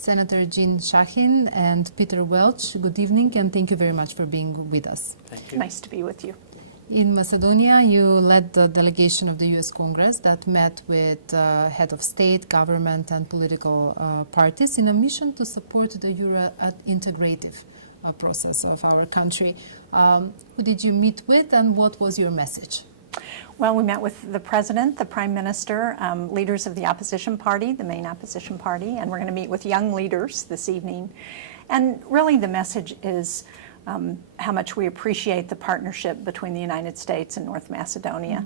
Senator Џин Šahин and Peter Welch, good evening, and thank you very much for being with us. Thank you. Nice to be with you. In Macedonia, you led the delegation of the U.S. Congress that met with head of state, government, and political parties in a mission to support the Euro-integrative process of our country. Who did you meet with, and what was your message? Well, we met with the President, the Prime Minister, leaders of the opposition party, the main opposition party, and we're going to meet with young leaders this evening. And really the message is how much we appreciate the partnership between the United States and North Macedonia.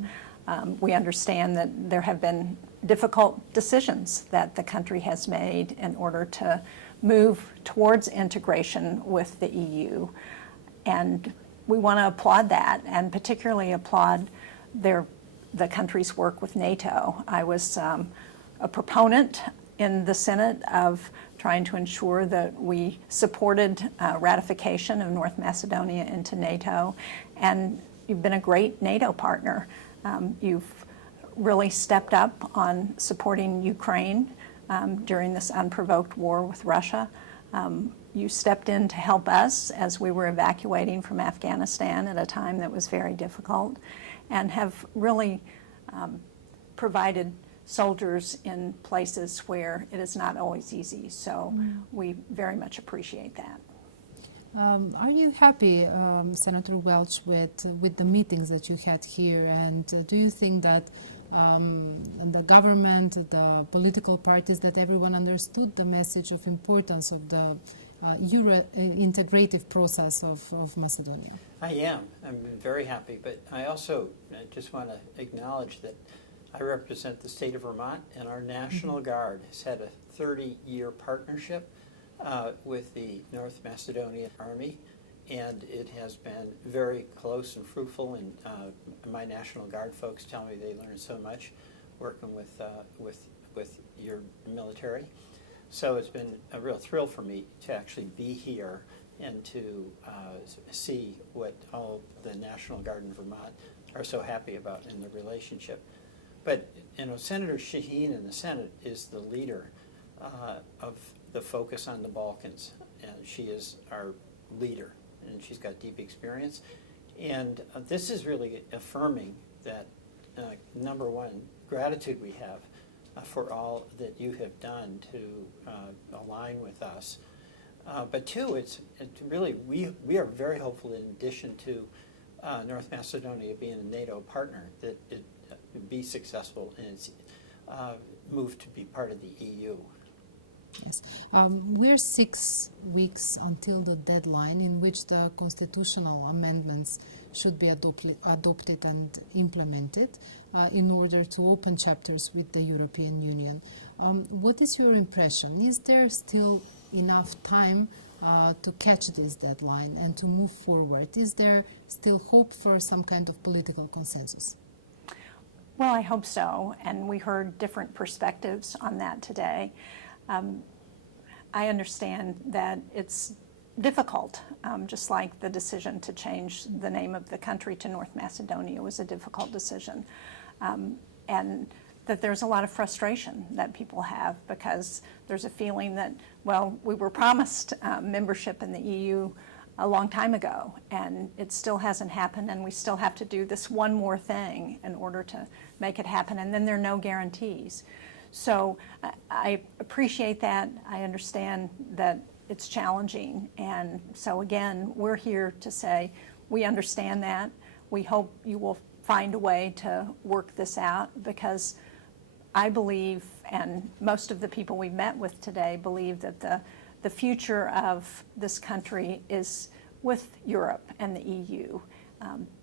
We understand that there have been difficult decisions that the country has made in order to move towards integration with the EU. And we want to applaud that, and particularly applaud the country's work with NATO. I was a proponent in the Senate of trying to ensure that we supported ratification of North Macedonia into NATO, and you've been a great NATO partner. You've really stepped up on supporting Ukraine during this unprovoked war with Russia. You stepped in to help us as we were evacuating from Afghanistan at a time that was very difficult, and have really provided soldiers in places where it is not always easy. So we very much appreciate that. Are you happy, Senator Welch, with the meetings that you had here? And do you think that the government, the political parties, that everyone understood the message of importance of the Euro-integrative process of Macedonia? I am. I'm very happy, but I also just want to acknowledge that I represent the state of Vermont, and our National Guard has had a 30-year partnership with the North Macedonian Army, and it has been very close and fruitful, and my National Guard folks tell me they learned so much working with your military. So it's been a real thrill for me to actually be here and to see what all the National Guard in Vermont are so happy about in the relationship. But Senator Shaheen in the Senate is the leader of the focus on the Balkans, and she is our leader, and she's got deep experience. And this is really affirming that, number one, gratitude we have for all that you have done to align with us. But two, it's really, we are very hopeful, in addition to North Macedonia being a NATO partner, that it be successful in its move to be part of the EU. Yes. We're 6 weeks until the deadline in which the constitutional amendments should be adopted and implemented in order to open chapters with the European Union. What is your impression? Is there still enough time to catch this deadline and to move forward? Is there still hope for some kind of political consensus? Well, I hope so, and we heard different perspectives on that today. I understand that it's difficult, just like the decision to change the name of the country to North Macedonia was a difficult decision, and that there's a lot of frustration that people have because there's a feeling that, well, we were promised membership in the EU a long time ago, and it still hasn't happened, and we still have to do this one more thing in order to make it happen, and then there are no guarantees. So I appreciate that. I understand that it's challenging, and so again, we're here to say we understand that. We hope you will find a way to work this out, because I believe, and most of the people we've met with today believe, that the future of this country is with Europe and the EU.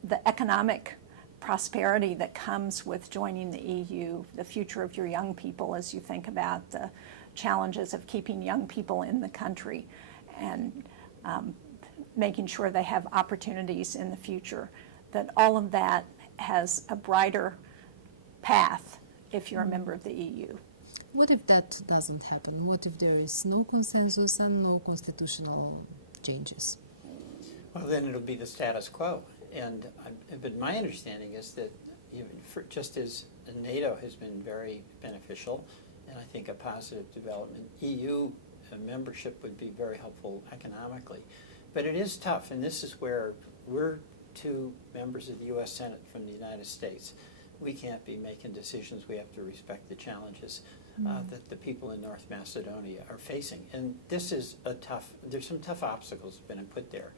The economic prosperity that comes with joining the EU, the future of your young people as you think about the challenges of keeping young people in the country and making sure they have opportunities in the future, that all of that has a brighter path if you're a member of the EU. What if that doesn't happen? What if there is no consensus and no constitutional changes? Well, then it'll be the status quo. And but my understanding is that just as NATO has been very beneficial, and I think a positive development, EU membership would be very helpful economically. But it is tough, and this is where we're two members of the U.S. Senate from the United States. We can't be making decisions. We have to respect the challenges that the people in North Macedonia are facing. And this is there's some tough obstacles that have been put there.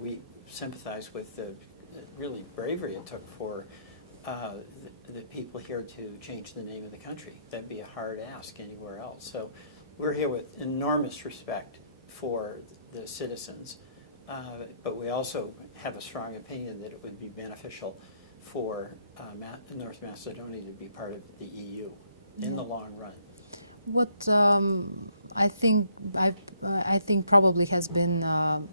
We sympathize with the really bravery it took for the people here to change the name of the country. That'd be a hard ask anywhere else. So we're here with enormous respect for the citizens, but we also have a strong opinion that it would be beneficial for North Macedonia to be part of the EU in the long run. What I think probably has been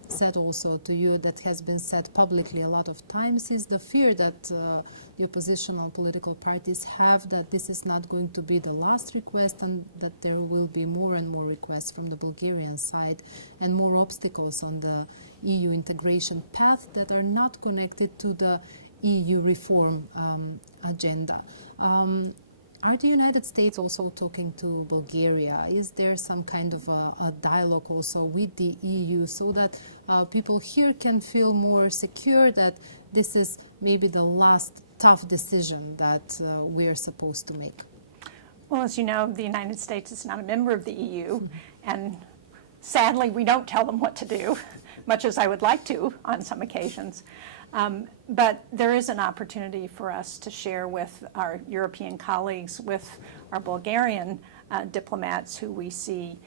said also to you, that has been said publicly a lot of times, is the fear that the oppositional political parties have that this is not going to be the last request, and that there will be more and more requests from the Bulgarian side and more obstacles on the EU integration path that are not connected to the EU reform agenda. Are the United States also talking to Bulgaria? Is there some kind of a dialogue also with the EU so that people here can feel more secure that this is maybe the last tough decision that we are supposed to make? Well, as you know, the United States is not a member of the EU, and sadly we don't tell them what to do, much as I would like to on some occasions. But there is an opportunity for us to share with our European colleagues, with our Bulgarian diplomats who we see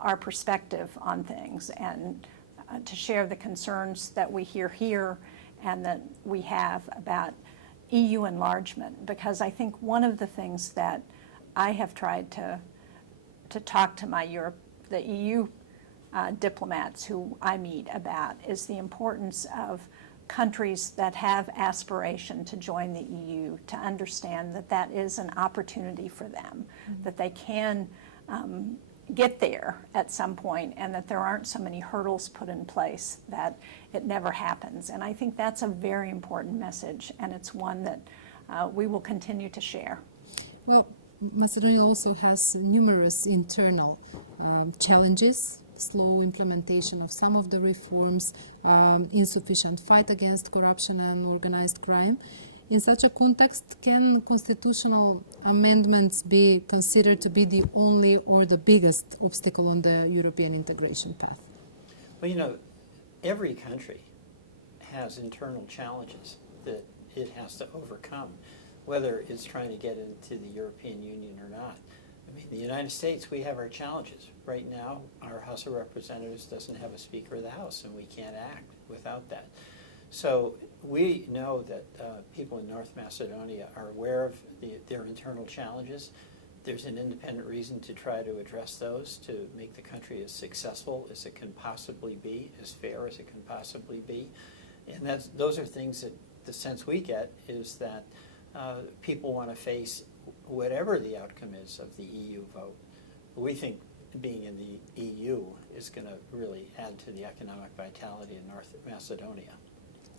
our perspective on things, and to share the concerns that we hear here and that we have about EU enlargement. Because I think one of the things that I have tried to talk to the EU diplomats who I meet about is the importance of countries that have aspiration to join the EU to understand that that is an opportunity for them, that they can get there at some point, and that there aren't so many hurdles put in place that it never happens. And I think that's a very important message, and it's one that we will continue to share. Well, Macedonia also has numerous internal challenges: slow implementation of some of the reforms, insufficient fight against corruption and organized crime. In such a context, can constitutional amendments be considered to be the only or the biggest obstacle on the European integration path? Well, every country has internal challenges that it has to overcome, whether it's trying to get into the European Union or not. I mean, the United States, we have our challenges. Right now, our House of Representatives doesn't have a Speaker of the House, and we can't act without that. So we know that people in North Macedonia are aware of their internal challenges. There's an independent reason to try to address those, to make the country as successful as it can possibly be, as fair as it can possibly be. And those are things that the sense we get is that people want to face whatever the outcome is of the EU vote. We think being in the EU is going to really add to the economic vitality in North Macedonia.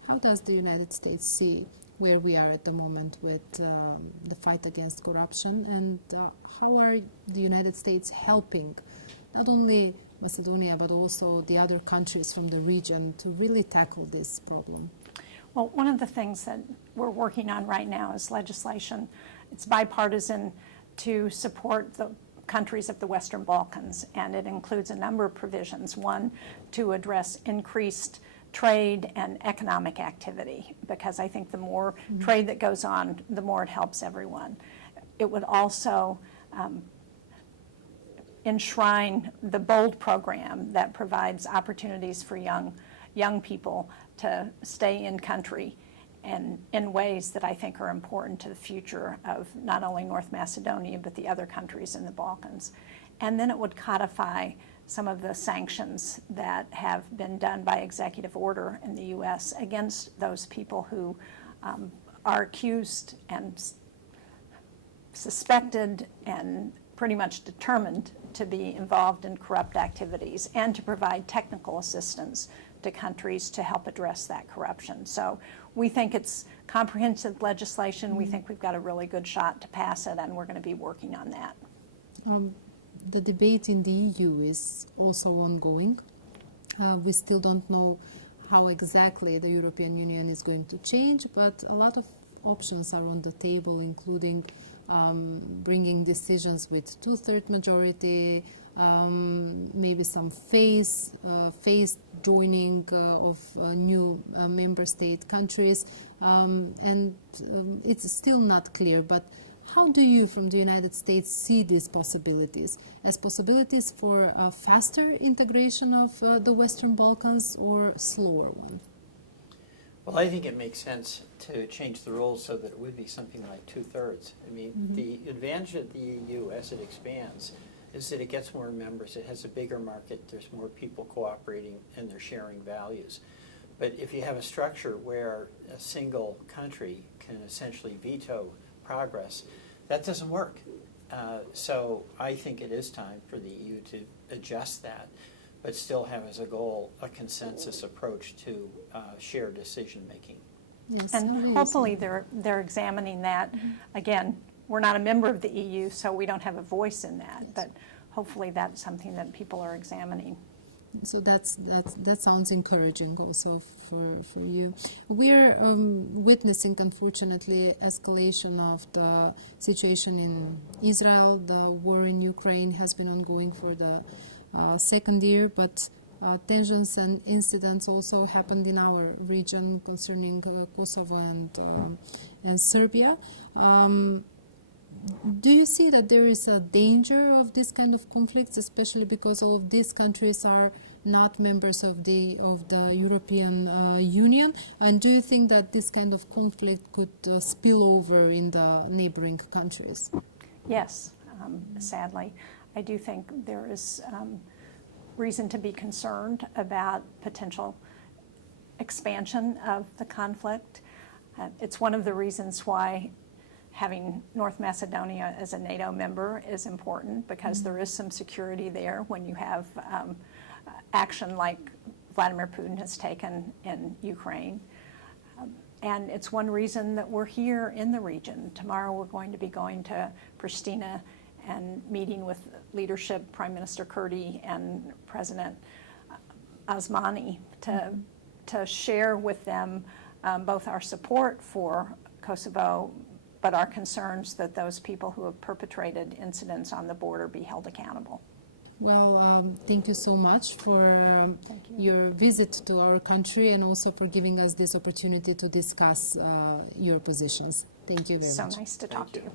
How does the United States see where we are at the moment with the fight against corruption, and how are the United States helping not only Macedonia but also the other countries from the region to really tackle this problem? Well, one of the things that we're working on right now is legislation. It's bipartisan to support the countries of the Western Balkans, and it includes a number of provisions. One, to address increased trade and economic activity, because I think the more trade that goes on, the more it helps everyone. It would also enshrine the BOLD program that provides opportunities for young people to stay in country and in ways that I think are important to the future of not only North Macedonia but the other countries in the Balkans. And then it would codify some of the sanctions that have been done by executive order in the U.S. against those people who are accused and suspected and pretty much determined to be involved in corrupt activities, and to provide technical assistance to countries to help address that corruption. So we think it's comprehensive legislation. We think we've got a really good shot to pass it, and we're going to be working on that. the debate in the EU is also ongoing. We still don't know how exactly the European Union is going to change, but a lot of options are on the table, including bringing decisions with two-thirds majority, maybe some phased joining of new member state countries, and it's still not clear. But how do you, from the United States, see these possibilities? As possibilities for a faster integration of the Western Balkans or slower one? Well, I think it makes sense to change the rules so that it would be something like two-thirds. I mean, the advantage of the EU as it expands is that it gets more members, it has a bigger market, there's more people cooperating, and they're sharing values. But if you have a structure where a single country can essentially veto progress, that doesn't work. So I think it is time for the EU to adjust that, but still have as a goal a consensus approach to shared decision-making. Yes, And hopefully they're examining that. Again, we're not a member of the EU, so we don't have a voice in that, but hopefully that's something that people are examining. So that sounds encouraging also for you. We are witnessing, unfortunately, escalation of the situation in Israel. The war in Ukraine has been ongoing for the second year, but tensions and incidents also happened in our region concerning Kosovo and Serbia. Do you see that there is a danger of this kind of conflicts, especially because all of these countries are not members of the European Union? And do you think that this kind of conflict could spill over in the neighboring countries? Yes, sadly. I do think there is reason to be concerned about potential expansion of the conflict. It's one of the reasons why having North Macedonia as a NATO member is important, because there is some security there when you have action like Vladimir Putin has taken in Ukraine. And it's one reason that we're here in the region. Tomorrow we're going to be going to Pristina and meeting with leadership, Prime Minister Kurdi and President Osmani, to share with them both our support for Kosovo, but our concerns that those people who have perpetrated incidents on the border be held accountable. Well, thank you so much for your visit to our country, and also for giving us this opportunity to discuss your positions. Thank you very much. So nice to talk to you.